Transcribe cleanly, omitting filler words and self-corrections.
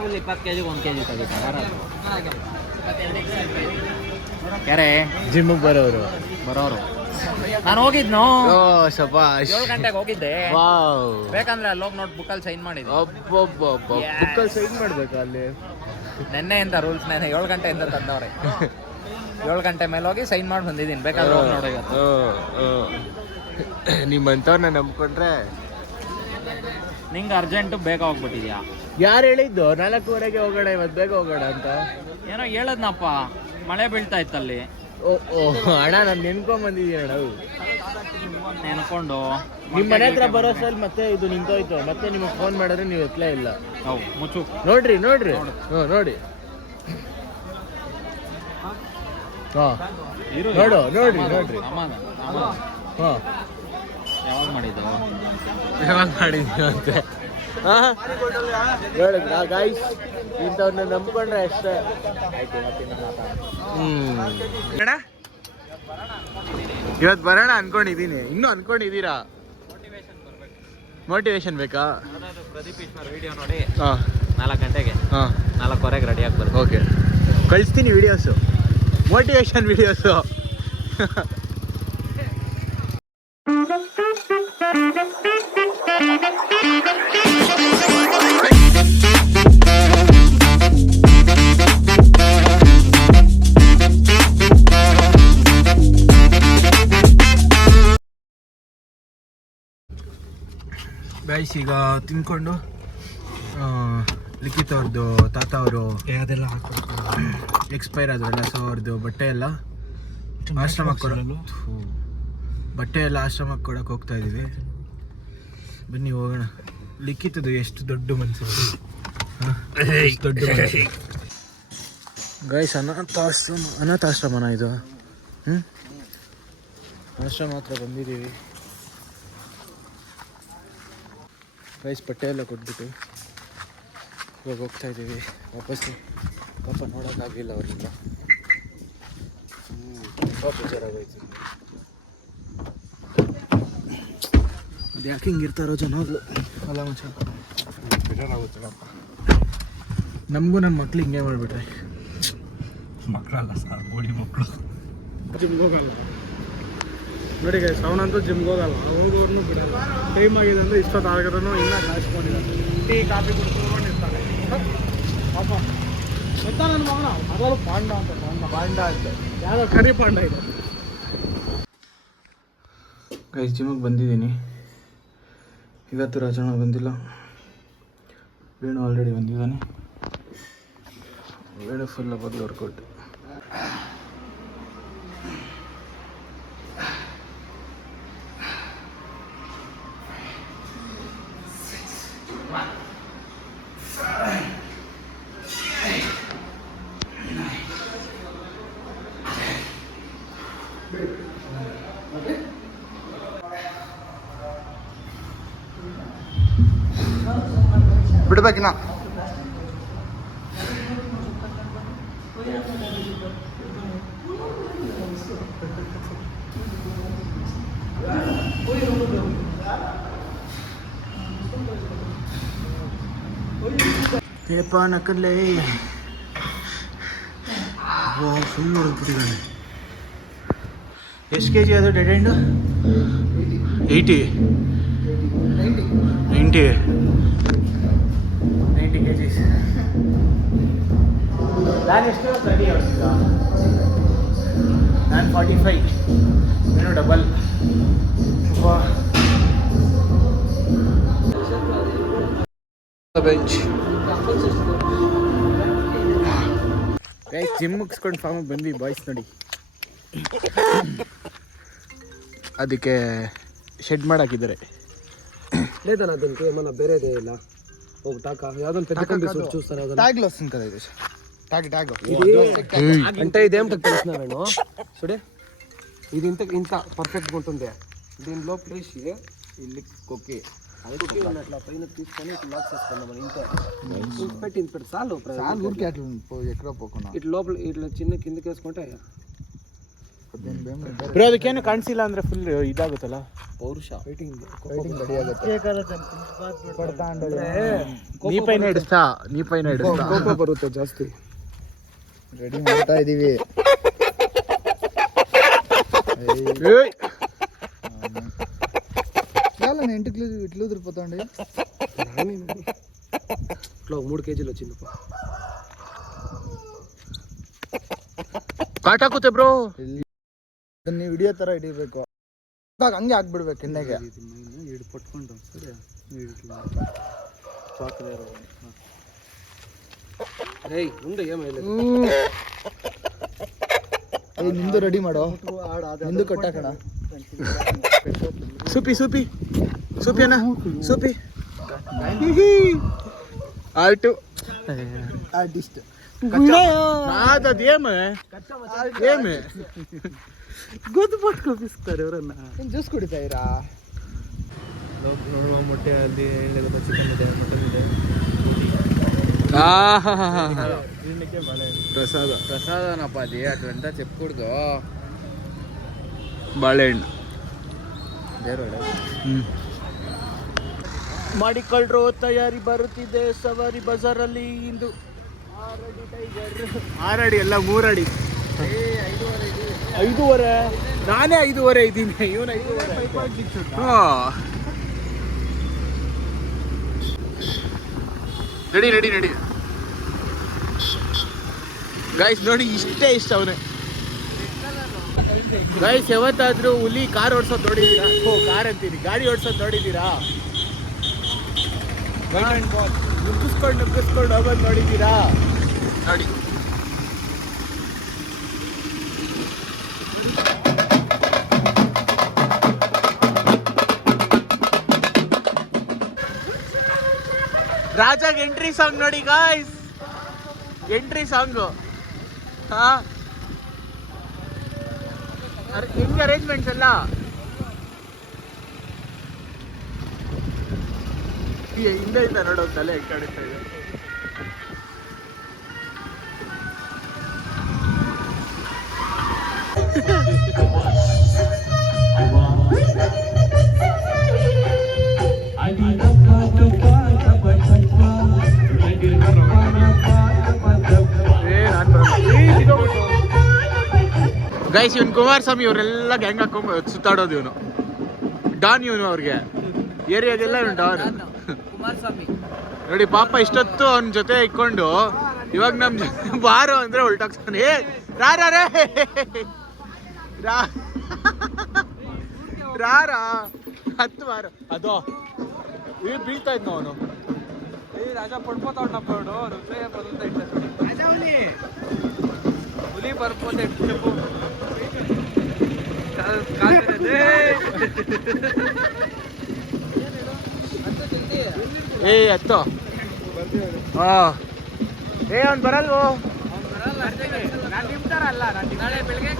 ಮಾಮೂಲಿ 20 kg 1 kg ತೆಗಿತಾರೆ ಯಾರೇ ಜಿಮ್ಮಿಗೆ ಬರೋರು ನಾನು ಹೋಗಿದ್ನು ಶಬಾಷ್ 7 ಗಂಟೆಗೆ ಹೋಗಿದ್ದೆ. ವಾವ್ ಬೇಕಂದ್ರೆ ಅಲ್ಲಿ ಹೋಗಿ ನೋಡಿ ಬುಕ್ಕಲ್ಲಿ ಸೈನ್ ಮಾಡಿದ್ದೆ. ಬುಕ್ಕಲ್ಲಿ ಸೈನ್ ಮಾಡ್ಬೇಕಾ ಅಲ್ಲಿ? ನೆನ್ನೆಯಿಂದ ರೂಲ್ಸ್ 7 ಗಂಟೆಯಿಂದ ತಂದವ್ರೆ. 7 ಗಂಟೆ ಮೇಲೆ ಹೋಗಿ ಸೈನ್ ಮಾಡಿ ಬಂದಿದ್ದೀನಿ. ಬೇಕಾದ್ರೆ ಹೋಗಿ ನೋಡಿ. ನಿಮ್ಮಂಥವ್ರನ್ನ ನಂಬ್ಕೊಂಡ್ರೆ ನಿಂಗೆ ಅರ್ಜೆಂಟು ಬೇಗ ಹೋಗ್ಬಿಟ್ಟಿದ್ಯಾ? ಯಾರು ಹೇಳಿದ್ದು 4:15ಗೆ ಹೋಗೋಣ ಇವತ್ತು ಬೇಗ ಹೋಗೋಣ ಅಂತ? ಏನೋ ಹೇಳದ್ನಪ್ಪ, ಮಳೆ ಬೀಳ್ತಾ ಇತ್ತಲ್ಲಿ. ಅಣ್ಣ ನಾನು ನೆನ್ಕೊಂಡ್ ಅಣ್ಣ. ನೆನ್ಕೊಂಡು ನಿಮ್ಮ ಮನೆ ಹತ್ರ ಬರೋಸಲ್ಲಿ ಮತ್ತೆ ಇದು ನಿಂತೋಯ್ತು. ಮತ್ತೆ ನಿಮಗೆ ಫೋನ್ ಮಾಡಿದ್ರೆ ನೀವು ಎತ್ತಲೇ ಇಲ್ಲ. ಹೌದು ಮುಚ್ಚು. ನೋಡ್ರಿ ನೋಡಿ. ನೋಡ್ರಿ ಹಾಂ ಯಾವಾಗ ಮಾಡಿದ್ದು ಅಂತೆ ಹೇಳಿದ್ರ ಗಾಯ್ಸ್. ಇಂಥವ್ರನ್ನ ನಂಬ್ಕೊಂಡ್ರೆ ಅಷ್ಟೇ. ಇವತ್ತು ಬರೋಣ ಅನ್ಕೊಂಡಿದ್ದೀನಿ. ಇನ್ನೂ ಅನ್ಕೊಂಡಿದ್ದೀರಾ? ಮೋಟಿವೇಶನ್ ಬೇಕಾ? ಪ್ರದೀಪ್ ಈಶ್ವರ್ ವಿಡಿಯೋ ನೋಡಿ ಹಾಂ 4 ಗಂಟೆಗೆ 4:15ಗೆ ರೆಡಿ ಆಗ್ಬಾರ್ದು. ಓಕೆ ಕಳಿಸ್ತೀನಿ ವಿಡಿಯೋಸು, ಮೋಟಿವೇಶನ್ ವಿಡಿಯೋಸು. ಗೈಸ್ ಈಗ ತಿನ್ಕೊಂಡು ಲಿಖಿತ್ ಅವ್ರದ್ದು ತಾತ ಅವರು ಅದೆಲ್ಲ ಎಕ್ಸ್ಪೈರ್ ಆದ್ರಲ್ಲ, ಸೊ ಅವ್ರದ್ದು ಬಟ್ಟೆ ಎಲ್ಲ ಆಶ್ರಮಕ್ಕೆ ಕೊಡೋಕೆ ಹೋಗ್ತಾ ಇದ್ದೀವಿ. ಬನ್ನಿ ಹೋಗೋಣ. ಲಿಖಿತದು ಎಷ್ಟು ದೊಡ್ಡ ಮನಸ್ಸು, ದೊಡ್ಡ ಮನಸ್ಸು. ಗೈಸ್ ಅನಾಥಾಶ್ರಮನ ಇದು. ಆಶ್ರಮ ಹತ್ರ ಬಂದಿದ್ದೀವಿ ಗೈಸ್. ಬಟ್ಟೆ ಎಲ್ಲ ಕೊಟ್ಬಿಟ್ಟು ಇವಾಗ ಹೋಗ್ತಾ ಇದ್ದೀವಿ ವಾಪಸ್ಸು. ಪಾಪ ನೋಡೋಕ್ಕಾಗಲಿಲ್ಲ ಅವ್ರಿಂದ, ತುಂಬ ಬೇಜಾರಾಗೋಯ್ತು. ಅದು ಯಾಕೆ ಹಿಂಗಿರ್ತಾರೋ ಜನಗಳು ಅಲ್ಲ ಮಚ್ಚ, ಬೇಜಾರಾಗುತ್ತಲ್ಲಪ್ಪ. ನಮಗೂ ನನ್ನ ಮಕ್ಳು ಹಿಂಗೆ ಮಾಡಿಬಿಟ್ರೆ. ಮಕ್ಕಳಲ್ಲ ಸರ್, ಗೋಡಿ ಮಕ್ಕಳು. ಜಿಮ್ಗೆ ಹೋಗಲ್ಲ ನೋಡಿ ಗೈಸ್, ಅವನಂತೂ ಜಿಮ್ಗೆ ಹೋಗಲ್ಲ. ಹೋಗೋರ್ನು ಬಿಡಲ್ಲ. ಟೈಮ್ ಆಗಿದೆ ಅಂದರೆ ಇಷ್ಟೊತ್ತಾದ್ರೂ ಇನ್ನೂ ಕಾಯಿಸ್ಕೊಂಡಿದ್ದಾನೆ. ಟೀ ಕಾಫಿ ಕುಡ್ಕೊಂಡು ಇರ್ತಾನೆ ಪಾಪ. ಗೊತ್ತಾ ನನ್ನ ಮಗನ ಅದರಲ್ಲೂ ಪಾಂಡ ಅಂತ ಯಾವುದೋ ಕರಿ ಪಾಂಡ ಇದೆ. ಗೈಸ್ ಜಿಮ್ಮಿಗೆ ಬಂದಿದ್ದೀನಿ. ಇವತ್ತು ರಾಜಣ್ಣ ಬಂದಿಲ್ಲ, ವೇಣು ಆಲ್ರೆಡಿ ಬಂದಿದ್ದಾನೆ. ವೇಣು ಫುಲ್ ಬದಲು ವರ್ಕೌಟ್. ಬಿಡ್ಬೇಕಿನ್ನ ಏಪ ನಕ್ಕಲ್ಲೇ ಫುಲ್ ಹೊಡೆದ್ಬಿಟ್ಟಿದ್ದಾನೆ. ಎಷ್ಟು ಕೆ ಜಿ ಅದು ಡೆಡ್ ಎಂಡು? 90 kgs. ನಾನು ಎಷ್ಟು 30 hours ಈಗ, ನಾನು 45, ಇನ್ನೂ ಡಬಲ್. ಬೆಂಚ್ ಜಿಮ್ ಮುಗಿಸ್ಕೊಂಡು ಫಾರ್ಮಿಗೆ ಬಂದ್ವಿ ಬಾಯ್ಸ್. ನೋಡಿ ಅದಕ್ಕೆ ಶೆಡ್ ಮಾಡಾಕಿದ್ದಾರೆ. లేదన్నా దీనికి ఏమన్నా ಬೇರೆదే ಇಲ್ಲ. ఒక టాక యాదన్ పెద్ద కంపెనీ చూస్తారా? ట్యాగ్ వస్తుంది కదా ఇది. ట్యాగ్ అంటే ఇదేం తెలిసినారేనో చూడే, ఇది ఇంత పర్ఫెక్ట్గా ఉంటుంది. దీని లోపల వేసి ఇల్లు కొక్కి ಅದಕ್ಕೆ ಅట్లా ಪೈನ తీసుకొని ఇట్లా లాక్ చేసుకున్నాం. మనం ఇంత పెట్టి చాలు ఊరికి అట్లా ఎక్కడో పోకుండా ఇట్లా లోపల ఇట్లా చిన్న కిందకి వేసుకుంటే ಬ್ರೋ ಅದಕ್ಕೇನು ಕಾಣಿಸಿಲ್ಲ ಅಂದ್ರೆ ಫುಲ್ ಇದಾಗುತ್ತಲ್ಲ ಪೌರುಷ ನೀ ಪೈನ ಹಿಡಿಸ್ತಾ ಕೋಪ ಬರುತ್ತೆ ಜಾಸ್ತಿ. ರೆಡಿ ಮಾಡ್ತಾ ಇದೀವಿ. చాలా 8 ఇట్లు తిరిపోతాండి. 3 kg వచ్చిందಪ್ಪ. ಕಾಟಾಕುತ್ತೆ ಬ್ರೋ. ಇದನ್ನ ವಿಡಿಯೋ ತರ ಹಿಡಿಬೇಕು, ಹಂಗೆ ಹಾಕ್ಬಿಡ್ಬೇಕು ಎಣ್ಣೆಗೆ. ಪಟ್ಕೊಂಡು ಸರಿ ಮುಂದೆ ನಿಂದು ರೆಡಿ ಮಾಡೋ, ನಿಂದು ಕೊಟ್ಟಾಕಣ. ಸೂಪಿ ಅಣ್ಣ ಸೂಪಿ ಆರ್ಟು ಆರ್ಟಿಸ್ಟ್ అదేమే ಗೊತ್ತು ಪಟ್ಕೋಪಿಸ್ತಾರೆ ಅವರನ್ನ. ಜ್ಯೂಸ್ ಕುಡಿತಾ ಇರಾ? ನೋಡುವ ಮೊಟ್ಟೆ ಅಲ್ಲಿ ಚಿಕನ್ ಇದೆ, ಮಟನ್ ಇದೆ. ప్రసాదనప్ప అది అటువంతా చెప్పకూడదు. ಬಾಳೆಹಣ್ಣು ಮಾಡಿಕೊಳ್ಳ್ರು. ತಯಾರಿ ಬರುತ್ತಿದೆ ಸವಾರಿ ಬಜಾರಲ್ಲಿ ಇಂದು. 6 ಅಡಿ ಎಲ್ಲ 3 ಅಡಿ. 5.5 ನಾನೇ 5.5 ಇದ್ದೀನಿ, ಇವನು 5.5. ರೆಡಿ ಗೈಸ್ ನೋಡಿ, ಇಷ್ಟ ಅವನೇ ಗೈಸ್. ಯಾವತ್ತಾದ್ರೂ ಹುಲಿ ಕಾರ್ ಓಡಿಸೋದು ನೋಡಿದ್ದೀರಾ? ಕಾರ್ ಅಂತೀನಿ, ಗಾಡಿ ಓಡಿಸೋದು ನೋಡಿದ್ದೀರಾ? ನುಗ್ಗಿಸ್ಕೊಂಡು ಹೋಗೋದು ನೋಡಿದ್ದೀರಾ? ನೋಡಿ ರಾಜಾಗ್ ಎಂಟ್ರಿ ಸಾಂಗ್ ನೋಡಿ ಗಾಯ್ಸ್, ಎಂಟ್ರಿ ಸಾಂಗು. ಹೆಂಗೆ ಅರೇಂಜ್ಮೆಂಟ್ಸ್ ಎಲ್ಲ ಹಿಂದೆ ಇಂದ ನೋಡೋ ತಲೆ ಕಾಣಿಸ್ತಾ ಇದೆ. ಗೈಸ್ ಇವನು ಕುಮಾರಸ್ವಾಮಿ ಇವರೆಲ್ಲ ಗ್ಯಾಂಗ್ ಹಾಕೊಂಡ್ ಸುತ್ತಾಡೋದು. ಇವನು ಡಾನ್, ಇವನು ಅವ್ರಿಗೆ ಏರಿಯಾಗೆಲ್ಲ ಇವನು ಡಾನ್. ಕುಮಾರಸ್ವಾಮಿ ನೋಡಿ ಪಾಪ ಇಷ್ಟೊತ್ತು ಅವನ ಜೊತೆ ಇಟ್ಕೊಂಡು ಇವಾಗ ನಮ್ ಬಾರೋ ಅಂದ್ರೆ ಹೊಲ್ಟಾಗ್ತಾನೆ. ರಾರಾ 10 ವಾರ ಅದೋ ಬೀಳ್ತಾ ಇದ್ನ ಅವನು. ರಾಜ ಪಡ್ಕೋತಾವಣ್ಣಪ್ಪ ಅವನು ಹುಲಿ ಬರ್ಬೋದೆ. ಹತ್ತೋ ಅವ್ನು ಬರಲ್ವೋ? ನಾಳೆ ಬೆಳಿಗ್ಗೆ